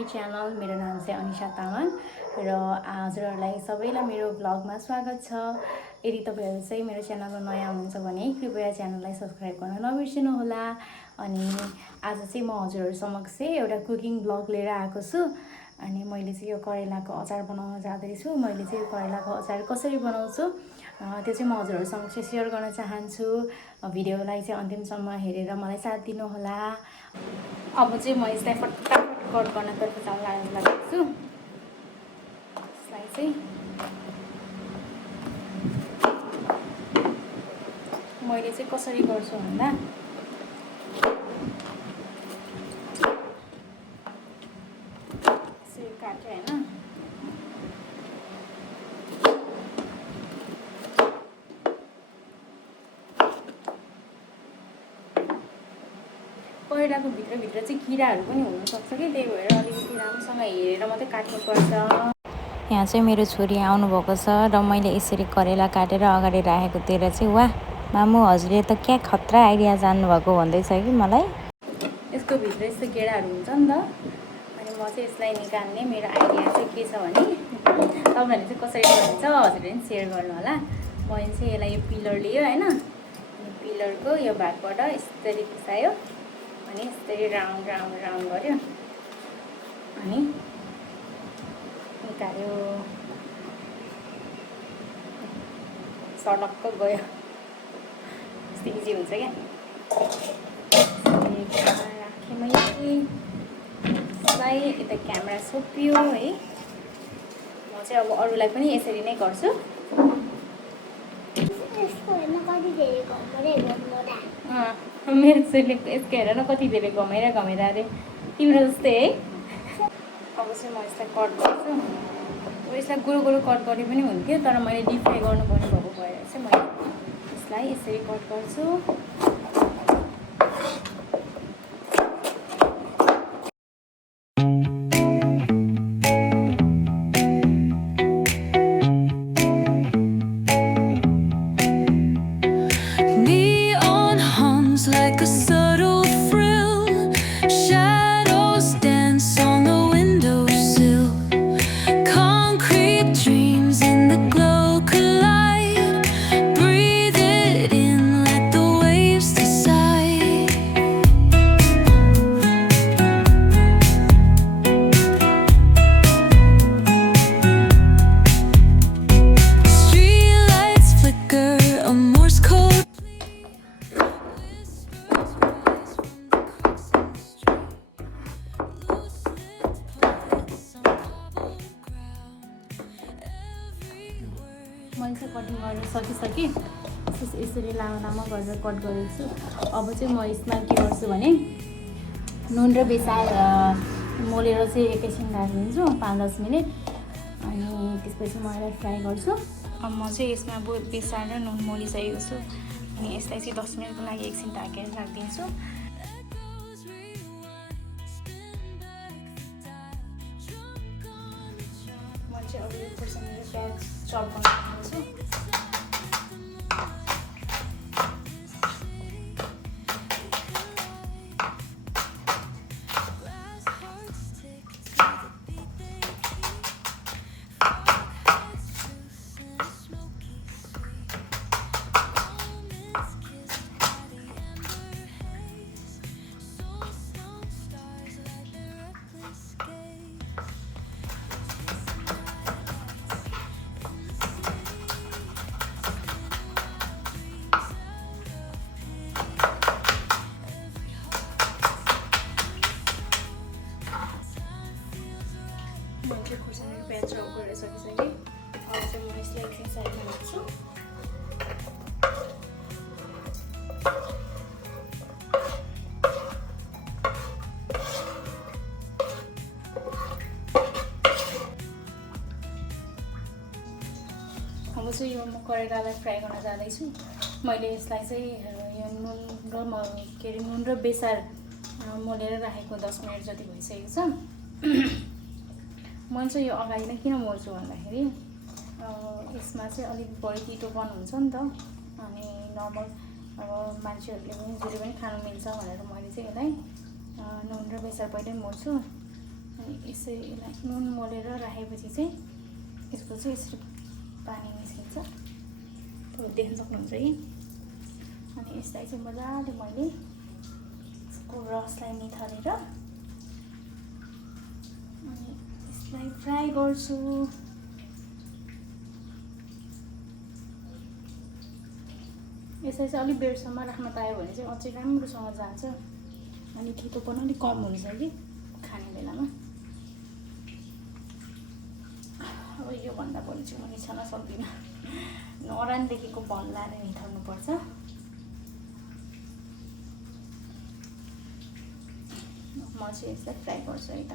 My channel. मेरो नाम चाहिँ अनिशा तामाङ र हजुरहरूलाई सबैलाई मेरो ब्लगमा स्वागत छ। यदि तपाईहरु चाहिँ मेरो च्यानलमा नयाँ हुनुहुन्छ भने कृपया च्यानललाई सब्स्क्राइब गर्न नबिर्सनु होला। अनि आज चाहिँ म हजुरहरु समक्ष एउटा कुकिङ ब्लग लिएर आएको छु। अनि मैले चाहिँ यो करेलाको अचार बनाउन जाँदैछु। मैले चाहिँ यो करेलाको अचार कसरी बनाउँछु त्यो चाहिँ म हजुरहरु समक्ष शेयर गर्न चाहन्छु। भिडियोलाई चाहिँ अन्तिमसम्म हेरेर मलाई साथ दिनु होला। अब चाहिँ म यसलाई फटाफट कट गर्नतर्फ लागेको छु। यसलाई चाहिँ मैले चाहिँ कसरी गर्छु भन्दा यसरी काट्यो हैन। करेलाको भित्र चाहिँ किराहरू पनि हुन सक्छ कि, त्यही भएर अलिकति राम्रोसँग हेरेर मात्रै काट्नुपर्छ। यहाँ चाहिँ मेरो छोरी आउनु भएको छ र मैले यसरी करेला काटेर अगाडि राखेको देखेर चाहिँ वाह मामु हजुरले त क्या खतरा आइडिया जान्नु भएको भन्दै छ कि मलाई। यसको भित्र यस्तो गेडाहरू हुन्छ नि त। अनि म चाहिँ यसलाई निकाल्ने मेरो आइडिया चाहिँ के छ भने तपाईहरुले चाहिँ कसरी गर्नुहुन्छ हजुरले पनि शेयर गर्नु होला। मैले चाहिँ यसलाई यो पिलर लियो हैन। अनि पिलरको यो भागबाट यसरी घुसायो अनि यसरी राउन्ड राउन्ड राउन्ड गर्यो अनि निकाल्यो। सडक्क गयो। यस्तो इजी हुन्छ क्या। राखेँ मैले यसलाई। यता क्यामेरा छोपियो है। म चाहिँ अब अरूलाई पनि यसरी नै गर्छु। मेरो छोरीले यसको हेर न कति धेरै घमाइरा अरे तिम्रो जस्तै है। अब चाहिँ म यसलाई कट गर्छु। यसलाई गोलो गोलो कट गरे पनि हुन्थ्यो, तर मैले डिप फ्राई गर्नुपर्ने भएको भएर चाहिँ मैले यसलाई यसरी कट गर्छु। मैले चाहिँ कटिङ गरेर सकिसकेँ। यसरी लामो लामो गरेर कट गरेको छु। अब चाहिँ म यसमा के गर्छु भने नुन र बेसार मोलेर चाहिँ एकैछिन राखिदिन्छु 5-10 मिनट। अनि त्यसपछि म यसलाई फ्राई गर्छु। अब म चाहिँ यसमा बेसार र नुन मोलिसकेको छु। अनि यसलाई चाहिँ 10 मिनटको लागि एकछिन ढाकेर राखिदिन्छु। म चाहिँ अब यो खुर्सानी र प्याज चप गर्न चाहन्छु। मैले खुर्सानी र प्याज चप गरेर सकिसकेँ। अब चाहिँ म यसलाई एकछिन साइडमा राख्छु। अब चाहिँ यो म करेलालाई फ्राई गर्न जाँदैछु। मैले यसलाई चाहिँ यो नुन र बेसार मोलेर राखेको 10 मिनट जति भइसकेको छ। मैले चाहिँ यो अगाडि नै किन मोल्छु भन्दाखेरि यसमा चाहिँ अलिक बढी तितोपन हुन्छ नि त। अनि नर्मल अब मान्छेहरूले पनि जसले पनि खानु मिल्छ भनेर मैले चाहिँ यसलाई नुन र बेसार पहिल्यै मोल्छु। अनि यसरी यसलाई नुन मोलेर राखेपछि चाहिँ यसको चाहिँ यसरी पानी निस्किन्छ, त्यो देख्न सक्नुहुन्छ है। अनि यसलाई चाहिँ मजाले मैले यसको रसलाई निथरेर अनि यसलाई फ्राई गर्छु। यसलाई चाहिँ अलिक बेरसम्म राख्न पायो भने चाहिँ अझै राम्रोसँग जान्छ अनि ठिको पनि अलिक कम हुन्छ कि खाने बेलामा। अब योभन्दा बढी चाहिँ म निछाल्न सक्दिनँ, नरानदेखिको भन्लाएर निथर्नुपर्छ। म चाहिँ यसलाई फ्राई गर्छु है त।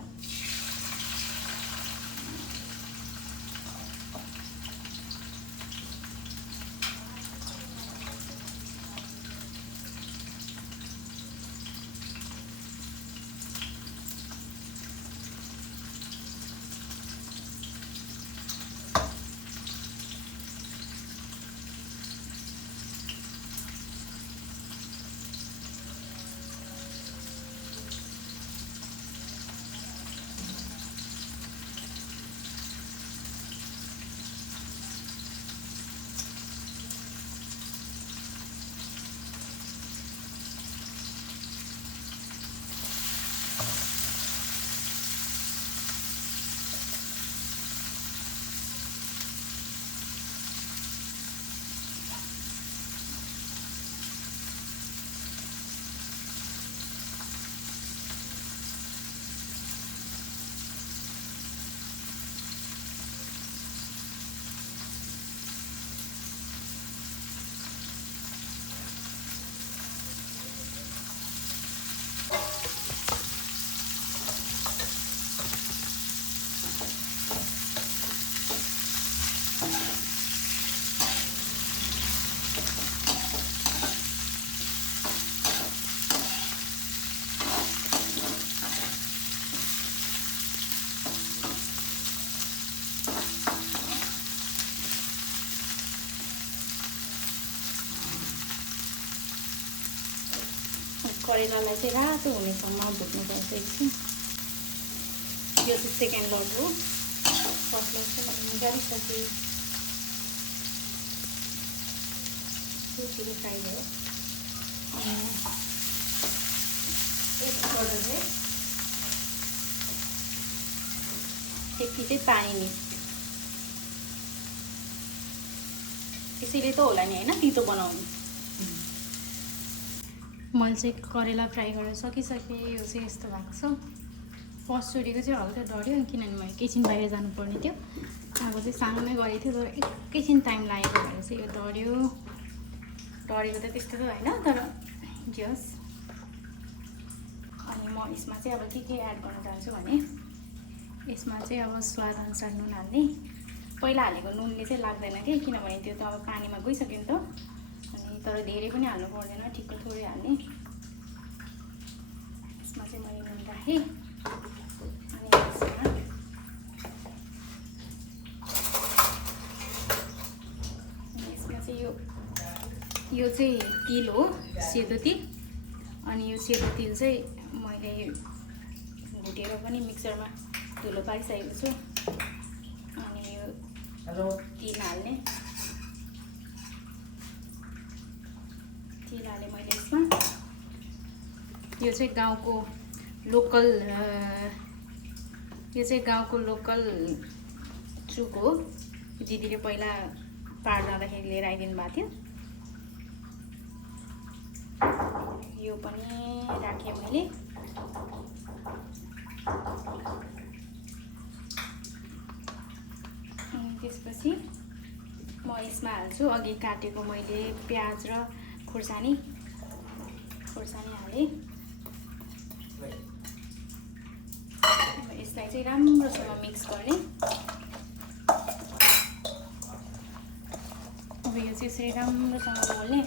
करेलालाई चाहिँ रातो हुनेसम्म भुट्नुपर्छ एकछिन। यो चाहिँ सेकेन्ड लट हो, फर्स्ट लट चाहिँ गरिसकेँ। ठुलो फ्राई भयो। यसबाट चाहिँ त्यति चाहिँ पानी निस्क्यो। त्यसैले त होला नि होइन तितो बनाउनु। मैले चाहिँ करेला फ्राई गरेर सकिसकेँ। यो चाहिँ यस्तो भएको छ। फर्स्टचोटिको चाहिँ हल्का डढ्यो किनभने मैले एकैछिन बाहिर जानुपर्ने थियो। अब चाहिँ सानोमै गरेको थियो तर एकैछिन टाइम लागेको भएर चाहिँ यो डढ्यो। डढेको त त्यस्तो त होइन तर जस। अनि म यसमा चाहिँ अब के एड गर्न चाहन्छु भने यसमा चाहिँ अब स्वादअनुसार नुन हाल्ने। पहिला हालेको नुनले चाहिँ लाग्दैन कि किनभने त्यो त अब पानीमा गइसक्यो नि त। अनि तर धेरै पनि हाल्नु पर्दैन, ठिक्क थोरै हाल्ने। यसमा चाहिँ मैले नुन राखेँ। अनि यसमा चाहिँ यो चाहिँ तिल हो, सेतो तिल। अनि यो सेतो तिल चाहिँ मैले भुटेर पनि मिक्सरमा धुलो पारिसकेको छु। अनि यो तिल हाल्ने। तिल हालेँ मैले यसमा। यो चाहिँ गाउँको लोकल चुक हो। दिदीले पहिला पार जाँदाखेरि लिएर आइदिनु भएको थियो। यो पनि राखेँ मैले। अनि त्यसपछि म यसमा हाल्छु अघि काटेको मैले प्याज र खुर्सानी हालेँ। यसलाई चाहिँ राम्रोसँग मिक्स गर्ने। अब यो चाहिँ यसरी राम्रोसँग मोल्ने।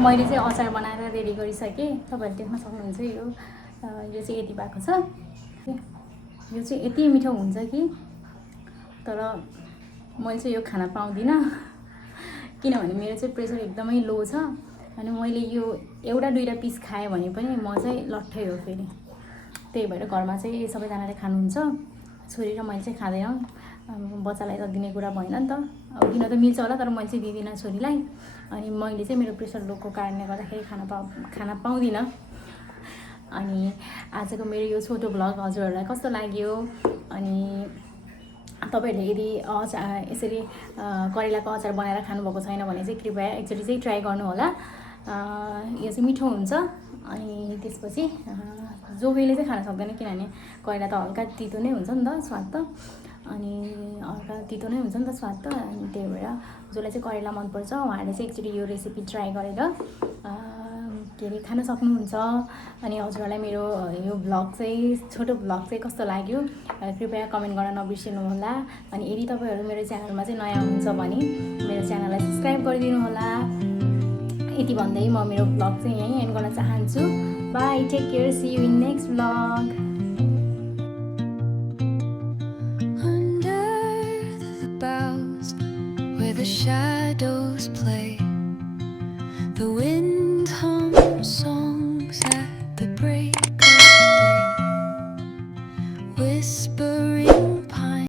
मैले चाहिँ अचार बनाएर रेडी गरिसकेँ। तपाईँहरू देख्न सक्नुहुन्छ यो चाहिँ यति भएको छ। यो चाहिँ यति मिठो हुन्छ कि, तर मैले चाहिँ यो खान पाउँदिनँ किनभने मेरो चाहिँ प्रेसर एकदमै लो छ। अनि मैले यो एउटा दुईवटा पिस खाएँ भने पनि म चाहिँ लट्ठै हो फेरि। त्यही भएर घरमा चाहिँ सबैजनाले खानुहुन्छ, छोरी र मैले चाहिँ खाँदैनौँ। बच्चालाई त दिने कुरा भएन नि त, अब दिन त मिल्छ होला, तर मैले चाहिँ दिँदिनँ छोरीलाई। अनि मैले चाहिँ मेरो प्रेसर लोको कारणले गर्दाखेरि खान पाउँदिनँ। अनि आजको मेरो यो छोटो भ्लग हजुरहरूलाई कस्तो लाग्यो, अनि तपाईँहरूले यदि यसरी करेलाको अचार बनाएर खानुभएको छैन भने चाहिँ कृपया एकचोटि चाहिँ ट्राई गर्नुहोला। यो चाहिँ मिठो हुन्छ। अनि त्यसपछि जोगैले चाहिँ खान सक्दैन, किनभने करेला त हल्का तितो नै हुन्छ नि त स्वाद त, अनि हल्का तितो नै हुन्छ नि त स्वाद त। अनि त्यही भएर जसलाई चाहिँ करेला मनपर्छ उहाँहरूले चाहिँ एकचोटि यो रेसिपी ट्राई गरेर खान सक्नुहुन्छ। अनि हजुरहरूलाई मेरो यो भ्लग चाहिँ छोटो भ्लग चाहिँ कस्तो लाग्यो कृपया कमेन्ट गर्न नबिर्सिनु होला। अनि यदि तपाईँहरू मेरो च्यानलमा चाहिँ नयाँ हुनुहुन्छ भने मेरो च्यानललाई सब्सक्राइब गरिदिनु होला। यति भन्दै म मेरो भ्लग चाहिँ यहीँ एन्ड गर्न चाहन्छु। Bye, take care, see you in next vlog. The shadows play, the wind hums songs at the break of day, whisper